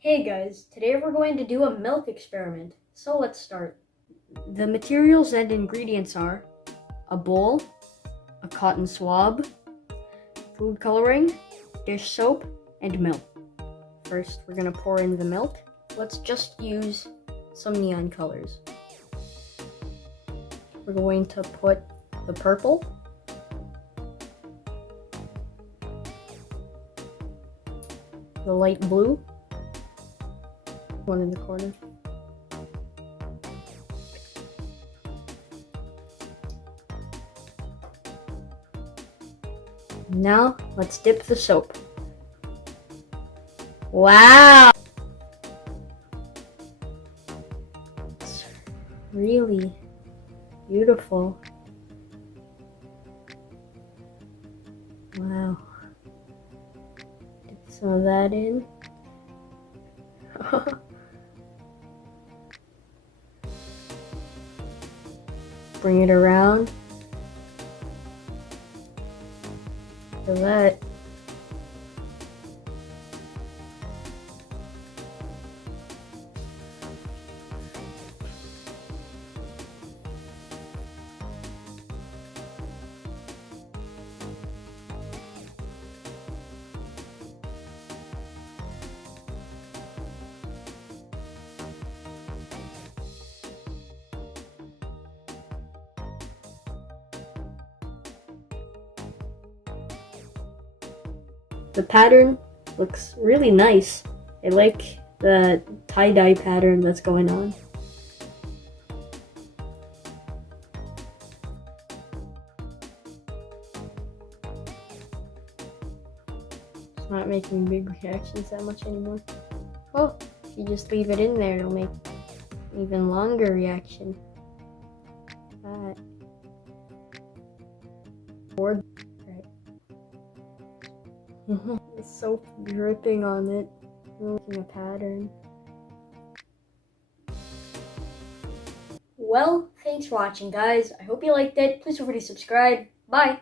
Hey guys, today we're going to do a milk experiment. So let's start. The materials and ingredients are a bowl, a cotton swab, food coloring, dish soap, and milk. First, we're going to pour in the milk. Let's just use some neon colors. We're going to put the purple, the light blue, one in the corner, now let's dip the soap. Wow! It's really beautiful. Wow. Dip some of that in. Bring it around. For that. The pattern looks really nice. I like the tie-dye pattern that's going on. It's not making big reactions that much anymore. Oh, if you just leave it in there, it'll make an even longer reaction. That. Board. The soap dripping on it, making a pattern. Well, thanks for watching, guys. I hope you liked it. Please feel free to subscribe. Bye!